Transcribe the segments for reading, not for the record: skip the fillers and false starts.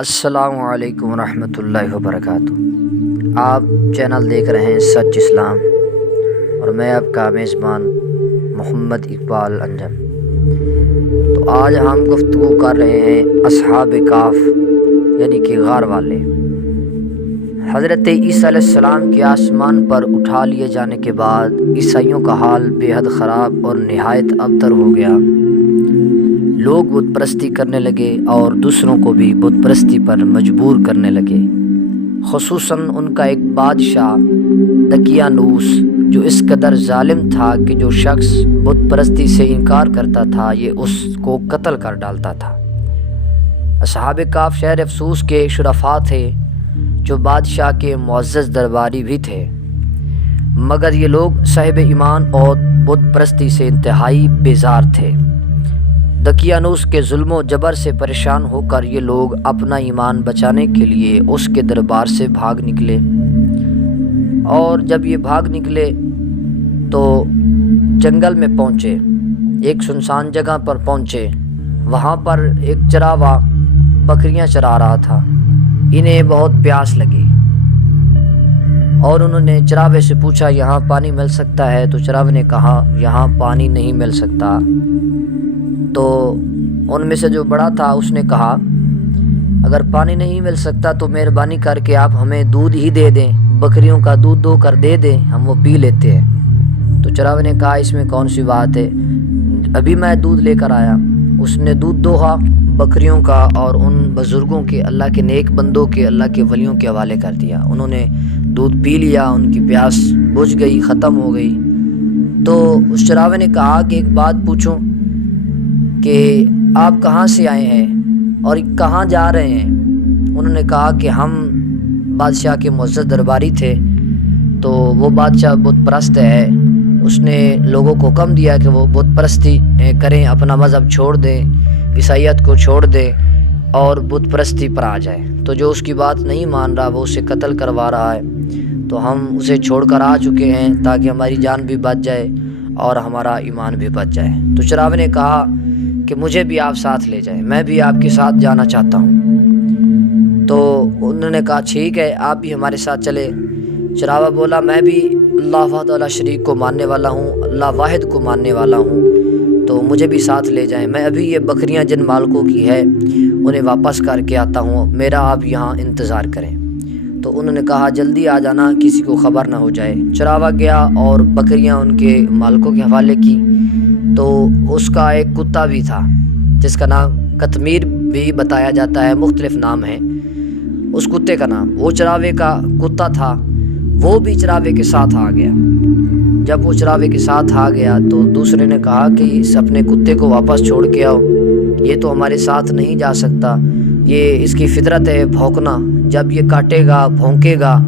السلام علیکم ورحمۃ اللہ وبرکاتہ۔ آپ چینل دیکھ رہے ہیں سچ اسلام اور میں آپ کا میزبان محمد اقبال انجم۔ تو آج ہم گفتگو کر رہے ہیں اصحاب کہف یعنی کہ غار والے۔ حضرت عیسیٰ علیہ السلام کے آسمان پر اٹھا لیے جانے کے بعد عیسائیوں کا حال بے حد خراب اور نہایت ابتر ہو گیا۔ لوگ بت پرستی کرنے لگے اور دوسروں کو بھی بت پرستی پر مجبور کرنے لگے۔ خصوصاً ان کا ایک بادشاہ دقیانوس جو اس قدر ظالم تھا کہ جو شخص بت پرستی سے انکار کرتا تھا یہ اس کو قتل کر ڈالتا تھا۔ اصحاب کہف شہر افسوس کے شرفاء تھے جو بادشاہ کے معزز درباری بھی تھے، مگر یہ لوگ صاحب ایمان اور بت پرستی سے انتہائی بیزار تھے۔ دقیانوس کے ظلم و جبر سے پریشان ہو کر یہ لوگ اپنا ایمان بچانے کے لیے اس کے دربار سے بھاگ نکلے، اور جب یہ بھاگ نکلے تو جنگل میں پہنچے، ایک سنسان جگہ پر پہنچے۔ وہاں پر ایک چراوا بکریاں چرا رہا تھا۔ انہیں بہت پیاس لگی اور انہوں نے چراوے سے پوچھا یہاں پانی مل سکتا ہے؟ تو چراوے نے کہا یہاں پانی نہیں مل سکتا۔ تو ان میں سے جو بڑا تھا اس نے کہا اگر پانی نہیں مل سکتا تو مہربانی کر کے آپ ہمیں دودھ ہی دے دیں، بکریوں کا دودھ دو کر دے دیں، ہم وہ پی لیتے ہیں۔ تو چراوے نے کہا اس میں کون سی بات ہے، ابھی میں دودھ لے کر آیا۔ اس نے دودھ دوہا بکریوں کا اور ان بزرگوں کے، اللہ کے نیک بندوں کے، اللہ کے ولیوں کے حوالے کر دیا۔ انہوں نے دودھ پی لیا، ان کی پیاس بجھ گئی، ختم ہو گئی۔ تو اس چراوے نے کہا کہ ایک بات پوچھوں کہ آپ کہاں سے آئے ہیں اور کہاں جا رہے ہیں؟ انہوں نے کہا کہ ہم بادشاہ کے معزز درباری تھے، تو وہ بادشاہ بت پرست ہے، اس نے لوگوں کو حکم دیا کہ وہ بت پرستی کریں، اپنا مذہب چھوڑ دیں، عیسائیت کو چھوڑ دیں اور بت پرستی پر آ جائیں۔ تو جو اس کی بات نہیں مان رہا وہ اسے قتل کروا رہا ہے، تو ہم اسے چھوڑ کر آ چکے ہیں تاکہ ہماری جان بھی بچ جائے اور ہمارا ایمان بھی بچ جائے۔ تو چراوے نے کہا کہ مجھے بھی آپ ساتھ لے جائیں، میں بھی آپ کے ساتھ جانا چاہتا ہوں۔ تو انہوں نے کہا ٹھیک ہے آپ بھی ہمارے ساتھ چلے۔ چراوا بولا میں بھی اللہ وحدہ لا شریک کو ماننے والا ہوں، اللہ واحد کو ماننے والا ہوں، تو مجھے بھی ساتھ لے جائیں۔ میں ابھی یہ بکریاں جن مالکوں کی ہے انہیں واپس کر کے آتا ہوں، میرا آپ یہاں انتظار کریں۔ تو انہوں نے کہا جلدی آ جانا، کسی کو خبر نہ ہو جائے۔ چراوا گیا اور بکریاں ان کے مالکوں کے حوالے کی۔ تو اس کا ایک کتا بھی تھا جس کا نام قطمیر بھی بتایا جاتا ہے، مختلف نام ہیں اس کتے کا نام۔ وہ چراوے کا کتا تھا، وہ بھی چراوے کے ساتھ آ گیا۔ جب وہ چراوے کے ساتھ آ گیا تو دوسرے نے کہا کہ اس اپنے کتے کو واپس چھوڑ کے آؤ، یہ تو ہمارے ساتھ نہیں جا سکتا، یہ اس کی فطرت ہے بھونکنا، جب یہ کاٹے گا بھونکے گا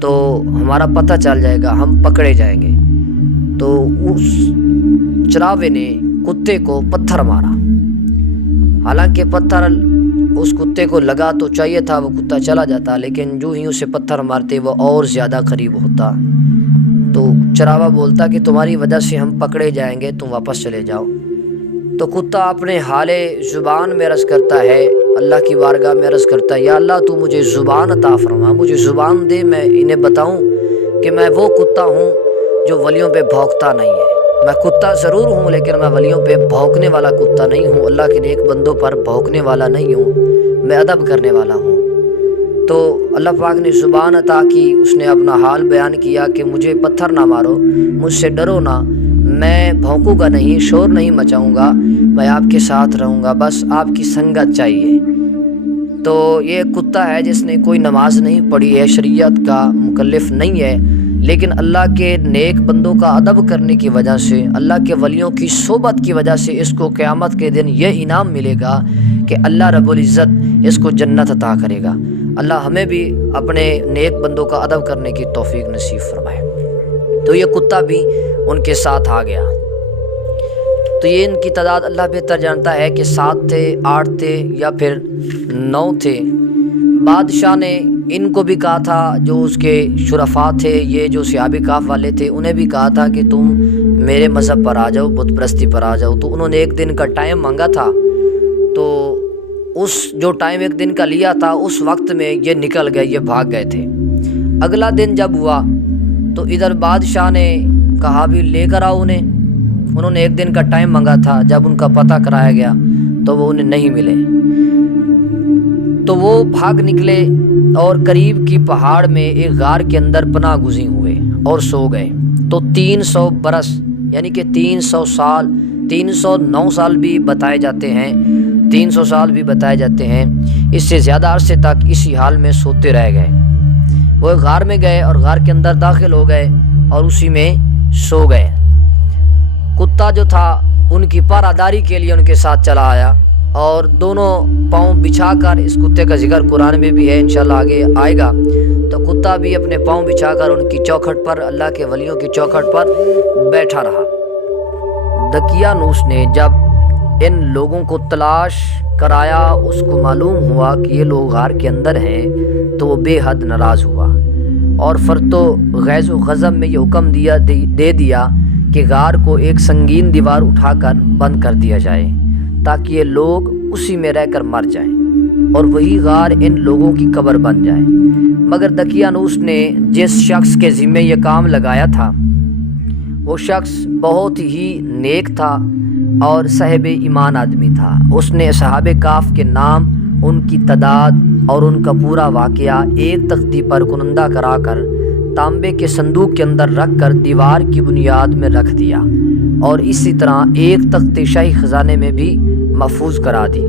تو ہمارا پتہ چل جائے گا، ہم پکڑے جائیں گے۔ تو اس چراوے نے کتے کو پتھر مارا، حالانکہ پتھر اس کتے کو لگا تو چاہیے تھا وہ کتا چلا جاتا، لیکن جو ہی اسے پتھر مارتے وہ اور زیادہ قریب ہوتا۔ تو چراوا بولتا کہ تمہاری وجہ سے ہم پکڑے جائیں گے، تم واپس چلے جاؤ۔ تو کتا اپنے حال زبان میں عرض کرتا ہے، اللہ کی بارگاہ میں عرض کرتا ہے یا اللہ تو مجھے زبان عطا فرما، مجھے زبان دے، میں انہیں بتاؤں کہ میں وہ کتا ہوں جو ولیوں پہ بھونکتا نہیں ہے۔ میں کتا ضرور ہوں لیکن میں ولیوں پہ بھونکنے والا کتا نہیں ہوں، اللہ کے نیک بندوں پر بھونکنے والا نہیں ہوں، میں ادب کرنے والا ہوں۔ تو اللہ پاک نے زبان عطا کی، اس نے اپنا حال بیان کیا کہ مجھے پتھر نہ مارو، مجھ سے ڈرو نہ، میں بھونکوں گا نہیں، شور نہیں مچاؤں گا، میں آپ کے ساتھ رہوں گا، بس آپ کی سنگت چاہیے۔ تو یہ کتا ہے جس نے کوئی نماز نہیں پڑھی ہے، شریعت کا مکلف نہیں ہے، لیکن اللہ کے نیک بندوں کا ادب کرنے کی وجہ سے، اللہ کے ولیوں کی صحبت کی وجہ سے اس کو قیامت کے دن یہ انعام ملے گا کہ اللہ رب العزت اس کو جنت عطا کرے گا۔ اللہ ہمیں بھی اپنے نیک بندوں کا ادب کرنے کی توفیق نصیب فرمائے۔ تو یہ کتا بھی ان کے ساتھ آ گیا۔ تو یہ ان کی تعداد اللہ بہتر جانتا ہے کہ 7 تھے، 8 تھے یا پھر 9 تھے۔ بادشاہ نے ان کو بھی کہا تھا، جو اس کے شرفاء تھے، یہ جو اصحاب کہف والے تھے، انہیں بھی کہا تھا کہ تم میرے مذہب پر آ جاؤ، بت پرستی پر آ جاؤ۔ تو انہوں نے ایک دن کا ٹائم مانگا تھا، تو اس جو ٹائم ایک دن کا لیا تھا اس وقت میں یہ نکل گئے، یہ بھاگ گئے تھے۔ اگلا دن جب ہوا تو ادھر بادشاہ نے کہا بھی لے کر آؤ انہوں نے ایک دن کا ٹائم مانگا تھا۔ جب ان کا پتہ کرایا گیا تو وہ انہیں نہیں ملے، تو وہ بھاگ نکلے اور قریب کی پہاڑ میں ایک غار کے اندر پناہ گزین ہوئے اور سو گئے۔ تو 300 برس یعنی کہ 300 سال، 309 سال بھی بتائے جاتے ہیں، 300 سال بھی بتائے جاتے ہیں، اس سے زیادہ عرصے تک اسی حال میں سوتے رہ گئے۔ وہ غار میں گئے اور غار کے اندر داخل ہو گئے اور اسی میں سو گئے۔ کتا جو تھا ان کی پہراداری کے لیے ان کے ساتھ چلا آیا اور دونوں پاؤں بچھا کر، اس کتے کا ذکر قرآن میں بھی ہے، انشاءاللہ آگے آئے گا، تو کتا بھی اپنے پاؤں بچھا کر ان کی چوکھٹ پر، اللہ کے ولیوں کی چوکھٹ پر بیٹھا رہا۔ دقیانوس نے جب ان لوگوں کو تلاش کرایا، اس کو معلوم ہوا کہ یہ لوگ غار کے اندر ہیں، تو وہ بے حد ناراض ہوا اور فرط و غیظ و غضب میں یہ حکم دے دیا کہ غار کو ایک سنگین دیوار اٹھا کر بند کر دیا جائے تاکہ یہ لوگ اسی میں رہ کر مر جائیں اور وہی غار ان لوگوں کی قبر بن جائے۔ مگر دقیانوس نے جس شخص کے ذمہ یہ کام لگایا تھا وہ شخص بہت ہی نیک تھا اور صاحب ایمان آدمی تھا۔ اس نے اصحاب کہف کے نام، ان کی تعداد اور ان کا پورا واقعہ ایک تختی پر کنندہ کرا کر تانبے کے صندوق کے اندر رکھ کر دیوار کی بنیاد میں رکھ دیا اور اسی طرح ایک تخت شاہی خزانے میں بھی محفوظ کرا دی۔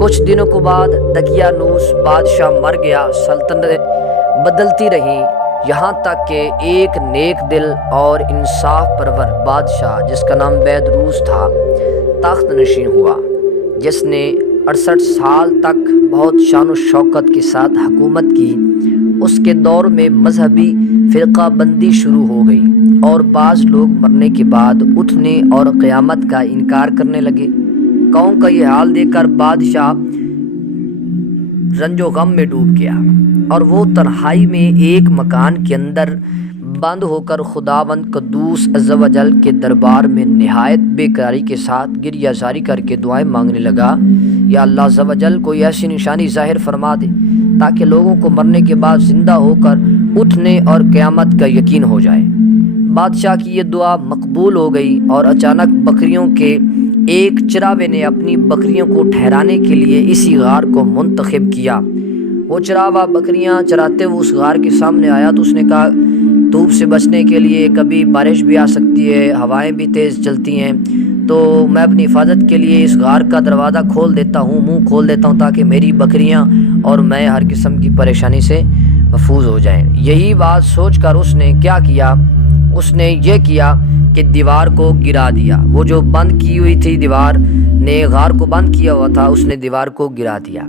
کچھ دنوں کے بعد دقیانوس بادشاہ مر گیا، سلطنت بدلتی رہی، یہاں تک کہ ایک نیک دل اور انصاف پرور بادشاہ جس کا نام بیدروس تھا تخت نشین ہوا، جس نے 68 سال تک بہت شان و شوکت کے ساتھ حکومت کی۔ اس کے دور میں مذہبی فرقہ بندی شروع ہو گئی اور بعض لوگ مرنے کے بعد اٹھنے اور قیامت کا انکار کرنے لگے۔ قوم کا یہ حال دیکھ کر بادشاہ رنج و غم میں ڈوب گیا اور وہ تنہائی میں ایک مکان کے اندر بند ہو کر خداوند قدوس عز و جل کے دربار میں نہایت بے قراری کے ساتھ گریہ زاری کر کے دعائیں مانگنے لگا، یا اللہ عز و جل کوئی ایسی نشانی ظاہر فرما دے تاکہ لوگوں کو مرنے کے بعد زندہ ہو کر اٹھنے اور قیامت کا یقین ہو جائے۔ بادشاہ کی یہ دعا مقبول ہو گئی اور اچانک بکریوں کے ایک چراوے نے اپنی بکریوں کو ٹھہرانے کے لیے اسی غار کو منتخب کیا۔ وہ چراوا بکریاں چراتے ہوئے اس غار کے سامنے آیا تو اس نے کہا دھوپ سے بچنے کے لیے کبھی بارش بھی آ سکتی ہے، ہوائیں بھی تیز چلتی ہیں، تو میں اپنی حفاظت کے لیے اس غار کا دروازہ کھول دیتا ہوں، منہ کھول دیتا ہوں تاکہ میری بکریاں اور میں ہر قسم کی پریشانی سے محفوظ ہو جائیں۔ یہی بات سوچ کر اس نے کیا کیا، اس نے یہ کیا کہ دیوار کو گرا دیا۔ وہ جو بند کی ہوئی تھی، دیوار نے غار کو بند کیا ہوا تھا، اس نے دیوار کو گرا دیا۔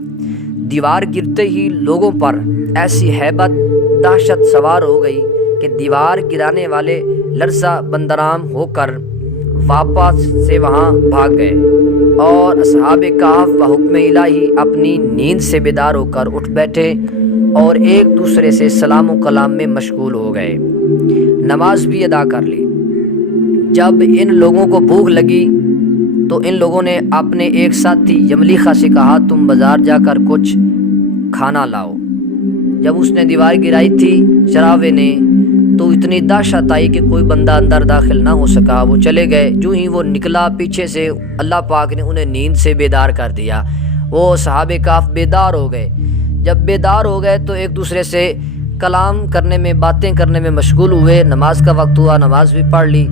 دیوار گرتے ہی لوگوں پر ایسی ہیبت دہشت سوار ہو گئی کہ دیوار گرانے والے لرزہ بندرام ہو کر واپس سے وہاں بھاگ گئے اور اصحاب کہف بحکم الہی اپنی نیند سے بیدار ہو کر اٹھ بیٹھے اور ایک دوسرے سے سلام و کلام میں مشغول ہو گئے، نماز بھی ادا کر لی۔ جب ان لوگوں کو بھوک لگی تو ان لوگوں نے اپنے ایک ساتھی یملیخا سے کہا تم بازار جا کر کچھ کھانا لاؤ۔ جب اس نے دیوار گرائی تھی چراوے نے تو اتنی دہشت آئی کہ کوئی بندہ اندر داخل نہ ہو سکا، وہ چلے گئے۔ جو ہی وہ نکلا پیچھے سے اللہ پاک نے انہیں نیند سے بیدار کر دیا، وہ صحابہ کہف بیدار ہو گئے۔ جب بیدار ہو گئے تو ایک دوسرے سے کلام کرنے میں، باتیں کرنے میں مشغول ہوئے۔ نماز کا وقت ہوا، نماز بھی پڑھ لی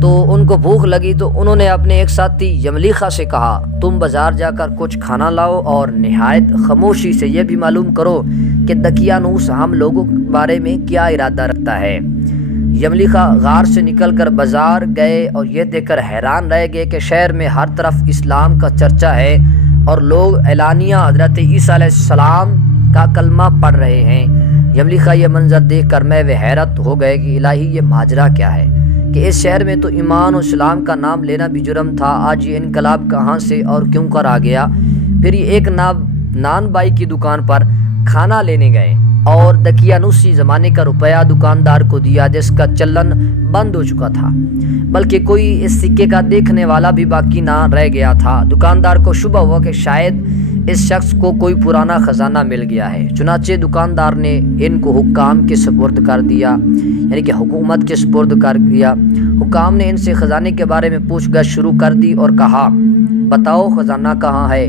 تو ان کو بھوک لگی تو انہوں نے اپنے ایک ساتھی یملیخا سے کہا تم بازار جا کر کچھ کھانا لاؤ اور نہایت خاموشی سے یہ بھی معلوم کرو کہ دقیانوس ہم لوگوں کے بارے میں کیا ارادہ رکھتا ہے۔ یملیخا غار سے نکل کر بازار گئے اور یہ دیکھ کر حیران رہ گئے کہ شہر میں ہر طرف اسلام کا چرچا ہے اور لوگ اعلانیہ حضرت عیسیٰ علیہ السلام کا کلمہ پڑھ رہے ہیں۔ یملیخا یہ منظر دیکھ کر میں حیرت ہو گئے کہ الہی یہ ماجرا کیا ہے کہ اس شہر میں تو ایمان و اسلام کا نام لینا بھی جرم تھا، آج یہ انقلاب کہاں سے اور کیوں کر آ گیا۔ پھر یہ ایک نان بائی کی دکان پر کھانا لینے گئے اور دقیانوسی زمانے کا روپیہ دکاندار کو دیا جس کا چلن بند ہو چکا تھا، بلکہ کوئی اس سکے کا دیکھنے والا بھی باقی نہ رہ گیا تھا۔ دکاندار کو شبہ ہوا کہ شاید اس شخص کو کوئی پرانا خزانہ مل گیا ہے۔ چنانچہ دکاندار نے ان کو حکام کے سپرد کر دیا، یعنی کہ حکومت کے سپرد کر دیا۔ حکام نے ان سے خزانے کے بارے میں پوچھ گچھ شروع کر دی اور کہا، بتاؤ خزانہ کہاں ہے؟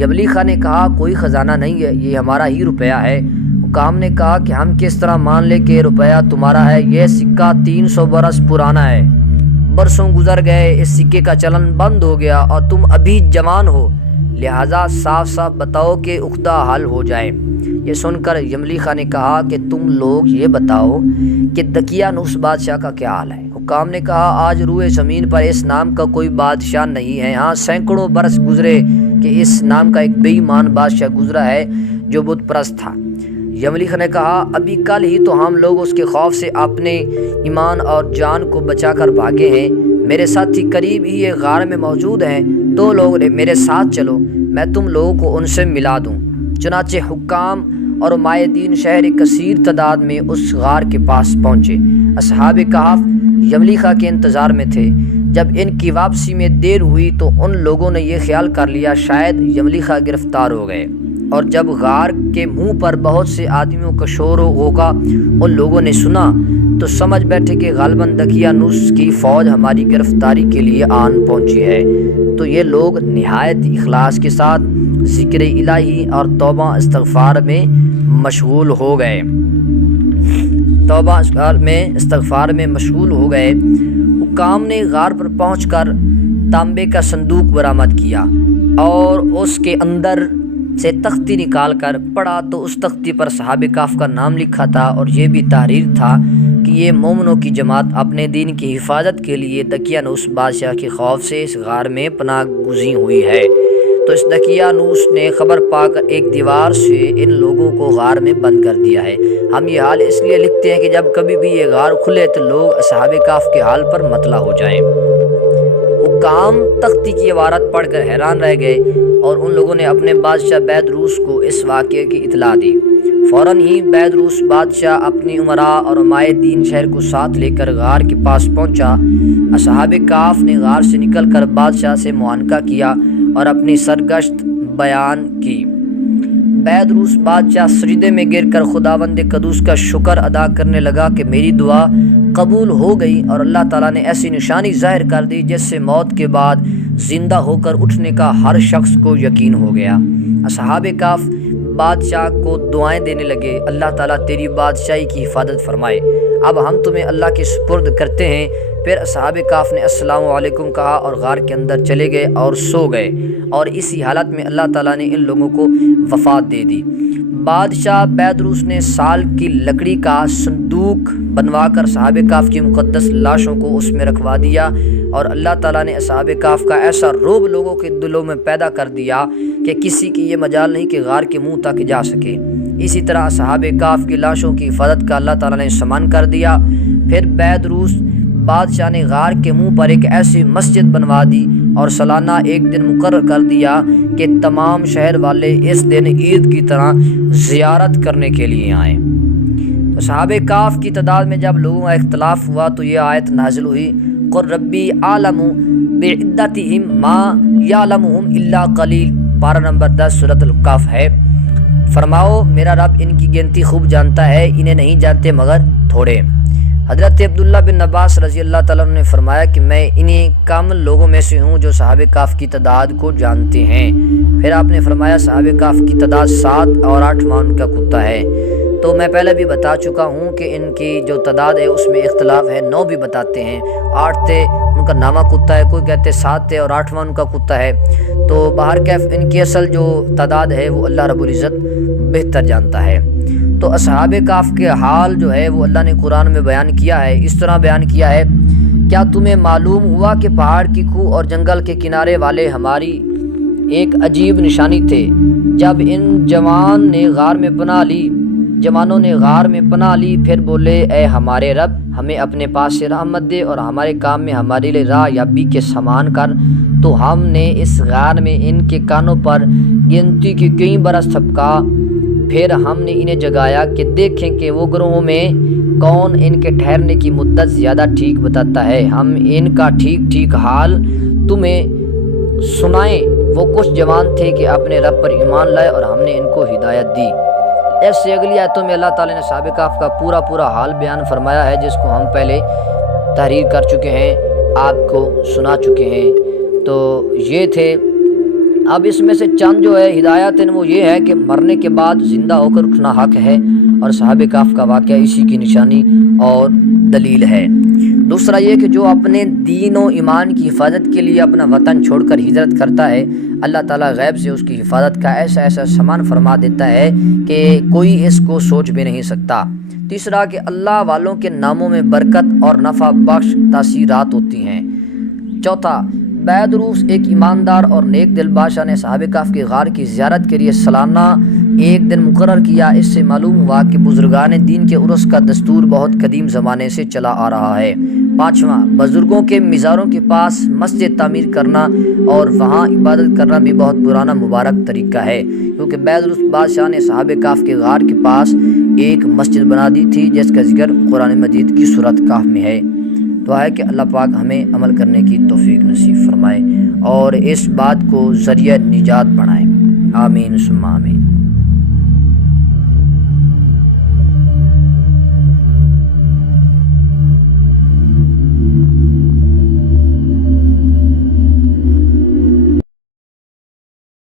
یملی خان نے کہا، کوئی خزانہ نہیں ہے، یہ ہمارا ہی روپیہ ہے۔ حکام نے کہا کہ ہم کس طرح مان لے کہ روپیہ تمہارا ہے؟ یہ سکہ 300 برس پرانا ہے، برسوں گزر گئے، اس سکے کا چلن بند ہو گیا اور تم ابھی جوان ہو، لہٰذا صاف صاف بتاؤ کہ عقدہ حل ہو جائے۔ یہ سن کر یملی خان نے کہا کہ تم لوگ یہ بتاؤ کہ دقیانوس بادشاہ کا کیا حال ہے؟ حکام نے کہا، آج روئے زمین پر اس نام کا کوئی بادشاہ نہیں ہے۔ ہاں، سینکڑوں برس گزرے کہ اس نام کا ایک بے ایمان بادشاہ گزرا ہے جو بت پرست تھا۔ یملی خان نے کہا، ابھی کل ہی تو ہم لوگ اس کے خوف سے اپنے ایمان اور جان کو بچا کر بھاگے ہیں۔ میرے ساتھی قریب ہی ایک غار میں موجود ہیں، تو لوگ میرے ساتھ چلو، میں تم لوگوں کو ان سے ملا دوں۔ چنانچہ حکام اور مائدین شہر کثیر تعداد میں اس غار کے پاس پہنچے۔ اصحاب کہف یملی خان کے انتظار میں تھے۔ جب ان کی واپسی میں دیر ہوئی تو ان لوگوں نے یہ خیال کر لیا شاید یملی خان گرفتار ہو گئے، اور جب غار کے منہ پر بہت سے آدمیوں کا شور ہوگا ان لوگوں نے سنا تو سمجھ بیٹھے کہ غالباً دقیانوس کی فوج ہماری گرفتاری کے لیے آن پہنچی ہے۔ تو یہ لوگ نہایت اخلاص کے ساتھ ذکر الہی اور توبہ استغفار میں مشغول ہو گئے۔ حکام نے غار پر پہنچ کر تانبے کا صندوق برآمد کیا اور اس کے اندر سے تختی نکال کر پڑھا تو اس تختی پر صحابہ کہف کا نام لکھا تھا، اور یہ بھی تحریر تھا کہ یہ مومنوں کی جماعت اپنے دین کی حفاظت کے لیے دقیانوس بادشاہ کے خوف سے اس غار میں پناہ گزین ہوئی ہے۔ تو اس دقیانوس نے خبر پا کر ایک دیوار سے ان لوگوں کو غار میں بند کر دیا ہے۔ ہم یہ حال اس لیے لکھتے ہیں کہ جب کبھی بھی یہ غار کھلے تو لوگ اصحاب کہف کے حال پر مطلع ہو جائیں۔ حکام تختی کی عبارت پڑھ کر حیران رہ گئے اور ان لوگوں نے اپنے بادشاہ بیدروس کو اس واقعے کی اطلاع دی۔ فوراً ہی بیدروس بادشاہ اپنی امراء اور مائدین شہر کو ساتھ لے کر غار کے پاس پہنچا۔ اصحاب کہف نے غار سے نکل کر بادشاہ سے معانقہ کیا اور اپنی سرگشت بیان کی۔ بیدروس بادشاہ سجدے میں گر کر خداوند قدوس کا شکر ادا کرنے لگا کہ میری دعا قبول ہو گئی اور اللہ تعالیٰ نے ایسی نشانی ظاہر کر دی جس سے موت کے بعد زندہ ہو کر اٹھنے کا ہر شخص کو یقین ہو گیا۔ اصحاب کہف بادشاہ کو دعائیں دینے لگے، اللہ تعالیٰ تیری بادشاہی کی حفاظت فرمائے، اب ہم تمہیں اللہ کے سپرد کرتے ہیں۔ پھر اصحاب کہف نے السلام علیکم کہا اور غار کے اندر چلے گئے اور سو گئے، اور اسی حالت میں اللہ تعالیٰ نے ان لوگوں کو وفات دے دی۔ بادشاہ بیدروس نے سال کی لکڑی کا صندوق بنوا کر اصحاب کہف کی مقدس لاشوں کو اس میں رکھوا دیا، اور اللہ تعالیٰ نے اصحاب کہف کا ایسا رعب لوگوں کے دلوں میں پیدا کر دیا کہ کسی کی یہ مجال نہیں کہ غار کے منہ تک جا سکے۔ اسی طرح اصحاب کہف کی لاشوں کی حفاظت کا اللہ تعالیٰ نے سامان کر دیا۔ پھر بیدروس بادشاہ نے غار کے منہ پر ایک ایسی مسجد بنوا دی اور سالانہ ایک دن مقرر کر دیا کہ تمام شہر والے اس دن عید کی طرح زیارت کرنے کے لیے آئیں۔ اصحاب کہف کی تعداد میں جب لوگوں کا اختلاف ہوا تو یہ آیت نازل ہوئی، قل ربی اعلم بعدتہم ما یعلمہم الا قلیل، پارہ نمبر 10 سورۃ الکہف ہے۔ فرماؤ میرا رب ان کی گنتی خوب جانتا ہے، انہیں نہیں جانتے مگر تھوڑے۔ حضرت عبداللہ بن عباس رضی اللہ تعالیٰ عنہ نے فرمایا کہ میں انہیں کم لوگوں میں سے ہوں جو صحابہ کہف کی تعداد کو جانتے ہیں۔ پھر آپ نے فرمایا صحابہ کہف کی تعداد 7 اور 8 ان کا کتا ہے۔ تو میں پہلے بھی بتا چکا ہوں کہ ان کی جو تعداد ہے اس میں اختلاف ہے، 9 بھی بتاتے ہیں، 8 تھے ان کا نامہ کتا ہے، کوئی کہتے 7 تھے اور 8واں ان کا کتا ہے۔ تو بہرکیف ان کی اصل جو تعداد ہے وہ اللہ رب العزت بہتر جانتا ہے۔ تو اصحاب کہف کے حال جو ہے وہ اللہ نے قرآن میں بیان کیا ہے، اس طرح بیان کیا ہے، کیا تمہیں معلوم ہوا کہ پہاڑ کی کوہ اور جنگل کے کنارے والے ہماری ایک عجیب نشانی تھے؟ جب ان جوانوں نے غار میں پناہ لی پھر بولے اے ہمارے رب ہمیں اپنے پاس سے رحمت دے اور ہمارے کام میں ہمارے لیے راہ یابی کے سامان کر، تو ہم نے اس غار میں ان کے کانوں پر گنتی کی کئی برس تھپکا، پھر ہم نے انہیں جگایا کہ دیکھیں کہ وہ گروہوں میں کون ان کے ٹھہرنے کی مدت زیادہ ٹھیک بتاتا ہے، ہم ان کا ٹھیک ٹھیک حال تمہیں سنائیں۔ وہ کچھ جوان تھے کہ اپنے رب پر ایمان لائے اور ہم نے ان کو ہدایت دی۔ ایسے اگلی آیتوں میں اللہ تعالیٰ نے اصحاب کہف کا پورا حال بیان فرمایا ہے، جس کو ہم پہلے تحریر کر چکے ہیں، آپ کو سنا چکے ہیں۔ تو یہ تھے۔ اب اس میں سے چند جو ہے ہدایات ہیں وہ یہ ہے کہ مرنے کے بعد زندہ ہو کر اٹھنا حق ہے، اور اصحاب کہف کا واقعہ اسی کی نشانی اور دلیل ہے۔ دوسرا یہ کہ جو اپنے دین و ایمان کی حفاظت کے لیے اپنا وطن چھوڑ کر ہجرت کرتا ہے، اللہ تعالیٰ غیب سے اس کی حفاظت کا ایسا سامان فرما دیتا ہے کہ کوئی اس کو سوچ بھی نہیں سکتا۔ تیسرا کہ اللہ والوں کے ناموں میں برکت اور نفع بخش تاثیرات ہوتی ہیں۔ چوتھا، بیدروس ایک ایماندار اور نیک دل بادشاہ نے اصحاب کہف کے غار کی زیارت کے لیے سالانہ ایک دن مقرر کیا۔ اس سے معلوم ہوا کہ بزرگان دین کے عرس کا دستور بہت قدیم زمانے سے چلا آ رہا ہے۔ پانچواں، بزرگوں کے مزاروں کے پاس مسجد تعمیر کرنا اور وہاں عبادت کرنا بھی بہت پرانا مبارک طریقہ ہے، کیونکہ بیدروس بادشاہ نے اصحاب کہف کے غار کے پاس ایک مسجد بنا دی تھی، جس کا ذکر قرآن مجید کی سورۃ کہف میں ہے۔ دعا ہے کہ اللہ پاک ہمیں عمل کرنے کی توفیق نصیب فرمائے اور اس بات کو ذریعہ نجات بنائے۔ آمین ثم آمین۔